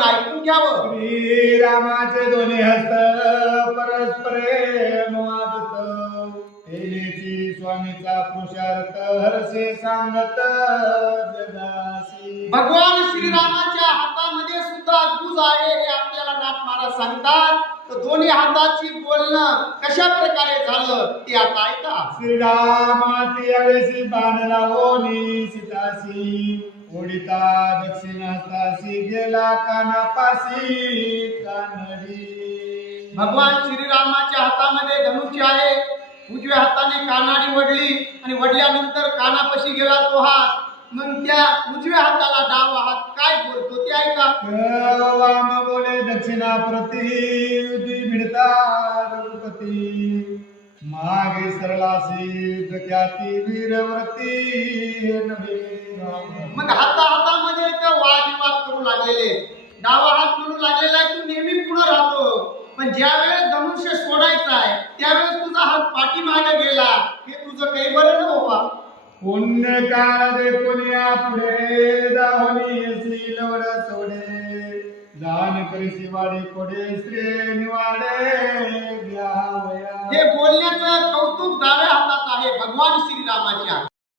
आपण ऐकून घ्यावं. श्रीरामाचे दोन्ही हस्त परस्परे वादत, तेनेची स्वामीचा पुरुषार्थ हरसे सांगत जगासी. भगवान श्रीरामाच्या हातामध्ये सुद्धा गुज आहे हे आपल्याला नाथ महाराज सांगतात. तर दोन्ही हाताची बोलणं कशा प्रकारे झालं ते आता ऐका. श्रीरामाती यावेसी बाण लावोनी सीतासी, ओढिता दक्षिण हस्तासी गेला कानापासी कानडी. भगवान श्रीरामाच्या हातामध्ये धनुष्य आहे. उजव्या हाताने कानाडी वडली आणि वडल्यानंतर कानापाशी गेला तो हात. मग त्या उजव्या हाताला डावा हात काय बोलतो ते ऐका. वाम बोले दक्षिणा प्रती मिळता रघुपती, मागे सरलासी डक्याती वीरव्रती नभे. मग हातामध्ये ते वादविवाद करू लागलेले. डावा हात म्हणू लागलेला आहे तू नेहमी पुढे राहतो, पण ज्या वेळेस धनुष्य सोडायचा आहे त्यावेळेस तुझा हात पाठीमागे गेला. हे तुझं काही बरं न बाबा. पुण्य काळ दे पुण्या पुढे दावणी सीलवड सोडे, दान करीसी वाडे कोडे श्री निवाडे घ्यावया. हे बोलण्याचं कौतुक डाव्या हातात आहे भगवान श्रीरामाच्या.